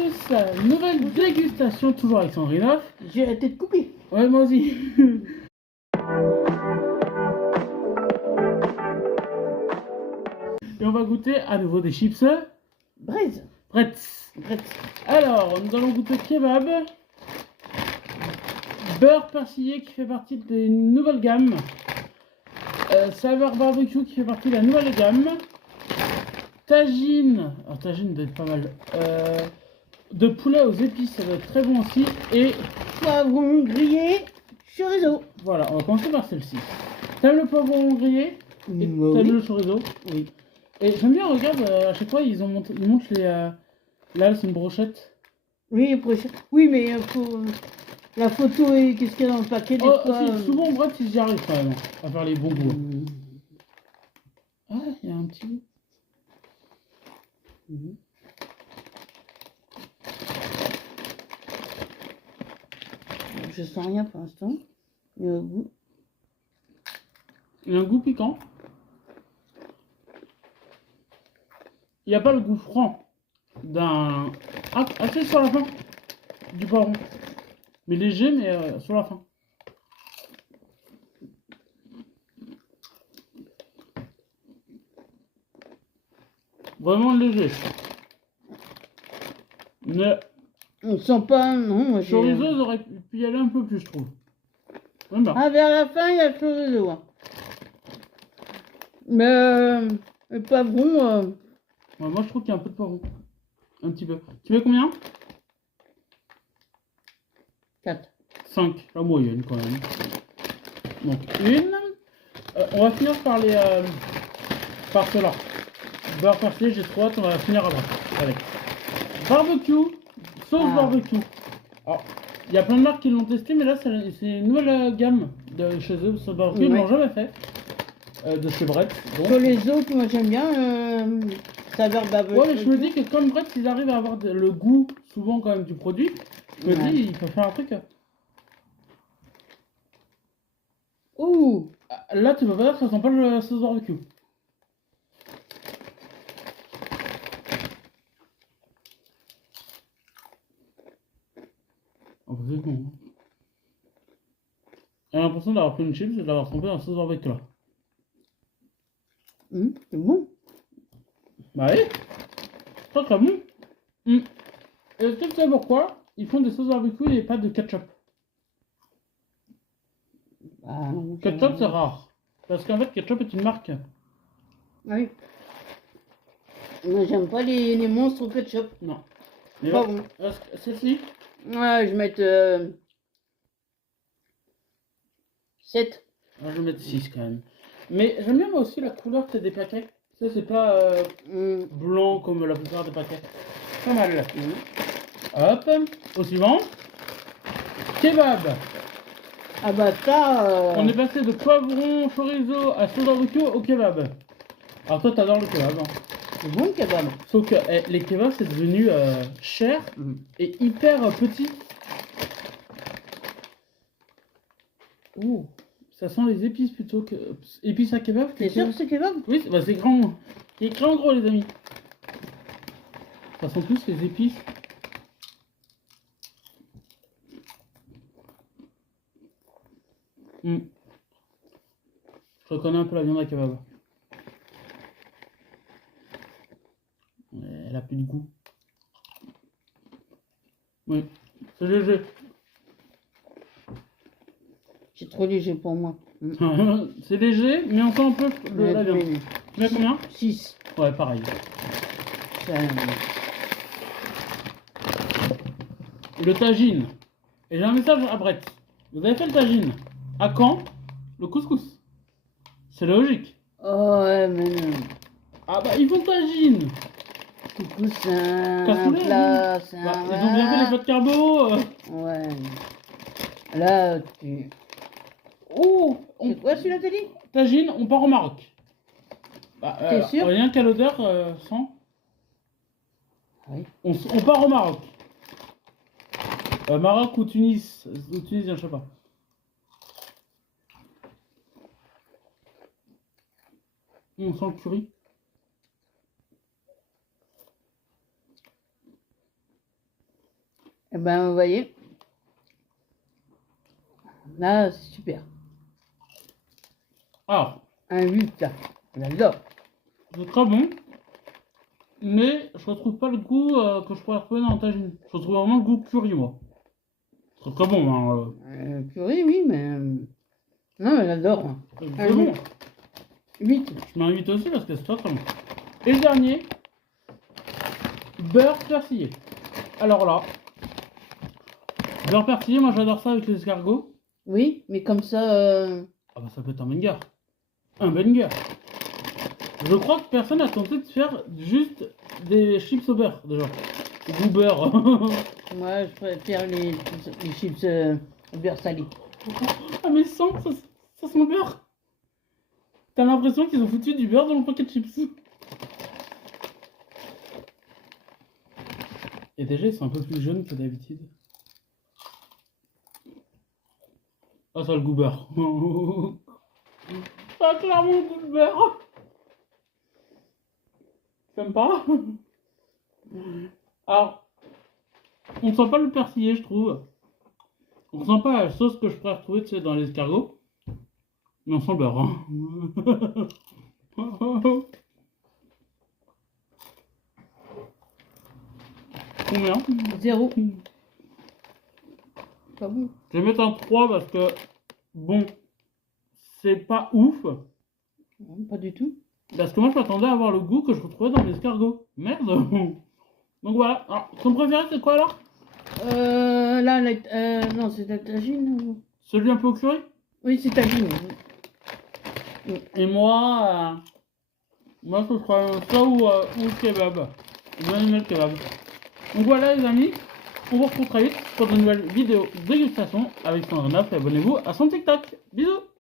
tous, nouvelle dégustation toujours avec Sandrine. J'ai la tête coupée. Ouais, moi aussi. Et on va goûter à nouveau des chips. Braise. Bretz. Alors, nous allons goûter kebab. Beurre persillé qui fait partie des nouvelles gammes. Saveur barbecue qui fait partie de la nouvelle gamme. Tagine. Alors, tagine doit être pas mal. De poulet aux épices, ça doit être très bon aussi. Et Poivron grillé, chorizo. voilà, on va commencer par celle-ci. T'aimes le poivron grillé? Et Bah t'aimes oui. le chorizo? Oui. Et j'aime bien, regarde, à chaque fois, ils montrent les... Là, c'est une brochette. Oui, prochain. Oui, mais faut... la photo et qu'est-ce qu'il y a dans le paquet des Oh, fois. si, souvent, en vrai, ils y arrivent quand même, à faire les bons goûts. Ah, il y a un petit goût. Je sens rien pour l'instant. Il y a un goût. Il y a un goût piquant. Il n'y a pas le goût franc d'un... Ah, assez sur la fin du poivron. Mais léger, mais sur la fin. Vraiment léger. Mais On sent pas, non, moi j'ai... chorizo, ils auraient pu y aller un peu plus, je trouve. Même pas. Ah, vers la fin, il y a le chorizo. Hein. Mais le poivron, Ouais, moi, je trouve qu'il y a un peu de poivron. Un petit peu. Tu mets combien? 4. 5, la moyenne quand même. Donc une. On va finir par les... par cela. Beurre persillé, j'ai trop hâte, on va finir à droite. Avec. Barbecue. Sauce barbecue. Alors, il y a plein de marques qui l'ont testé, mais là, c'est une nouvelle gamme de chez eux. Sauce barbecue, ils ne l'ont jamais fait. De chez Brett. Sur les autres, moi j'aime bien saveur barbecue. Ouais, mais je me dis que comme Brett, ils arrivent à avoir le goût, souvent quand même, du produit. Je me dis, il faut faire un truc. Ouh. Là, tu peux pas dire que ça sent pas le sauce barbecue. Oh, c'est con. Hein. J'ai l'impression d'avoir pris une chips et de l'avoir trompé dans la sauce barbecue là. C'est bon. Bah oui, très très bon. Et est-ce que tu sais pourquoi ils font des sauces barbecue et pas de ketchup? Bah, Ketchup c'est rare. Parce qu'en fait, ketchup est une marque. oui. Moi j'aime pas les monstres au ketchup. Non. Mais Pas là, bon. celle-ci, Ouais, je vais mettre 7. je vais mettre 6 quand même. Mais j'aime bien moi aussi la couleur que des paquets. Ça, c'est pas blanc comme la plupart des paquets. Pas mal. Hop, au suivant. Kebab. Ah bah ça... On est passé de poivron, chorizo à sauce barbecue au kebab. Alors toi, t'adores le kebab. Hein. c'est bon le kebab. Sauf que les kebabs, c'est devenu cher et hyper petit. Ouh, ça sent les épices plutôt que... Épices à kebab. T'es sûr que c'est kebab? Oui, bah c'est grand. C'est écrit en gros, les amis. Ça sent plus les épices. Je reconnais un peu la viande à kebab. Elle a plus de goût. Oui, c'est léger. C'est trop léger pour moi. C'est léger, mais on sent un peu la viande. Tu mets combien? 6. Ouais, pareil. Le tagine. Et j'ai un message à Brett. Vous avez fait le tagine. À quand le couscous? C'est logique. Oh ouais, mais non. Ah bah ils font tagine. Couscous, c'est un Cassoulet, plat, oui. c'est Bah, un... ils ont bien fait les pâtes carbo. Ouais. Là, tu... Oh, C'est quoi celui-là, t'as dit? tagine, on part au Maroc. Bah, T'es sûr? rien qu'à l'odeur, sans. Oui. On part au Maroc. Maroc ou Tunis, je sais pas. On sent le curry. Eh ben, vous voyez. Là, c'est super. Alors, Un 8, là. J'adore. c'est très bon. Mais je retrouve pas le goût que je pourrais retrouver dans un tagine. Je retrouve vraiment le goût curry, moi. C'est très bon, hein. Purée, oui, mais... Non, mais j'adore. Hein. C'est bon. 8. Je mets un 8 aussi parce que c'est très très bon. Et le dernier, beurre persillé. Alors là, beurre persillé, moi j'adore ça avec les escargots. Oui, mais comme ça... Ah bah ça peut être un banger. Un banger. Je crois que personne n'a tenté de faire juste des chips au beurre, déjà. Goût beurre. Moi, je préfère les chips au beurre salé. Ah mais ça sent le beurre. T'as l'impression qu'ils ont foutu du beurre dans le paquet de chips. Et déjà, ils sont un peu plus jaunes que d'habitude. Ah, ça a le goût beurre. Ça a clairement le goût de beurre. T'aimes pas? Alors, on sent pas le persillé, je trouve. On sent pas la sauce que je pourrais retrouver, tu sais, dans les escargots. Mais on sent le beurre. Hein. Combien? 0. Pas bon. Je vais mettre un 3 parce que, bon, c'est pas ouf. Non, pas du tout. Parce que moi, je m'attendais à avoir le goût que je retrouvais dans les escargots. Merde. Donc voilà. Alors, ton préféré, c'est quoi alors? Là, non, c'est la tagine. Celui un peu au curry? Oui, c'est tagine. Et moi, ce sera ça ou le kebab. J'ai bien aimé le kebab. Donc voilà les amis, on vous retrouve très vite pour de nouvelles vidéos dégustation avec Sandrine. Et abonnez-vous à son TikTok. Bisous!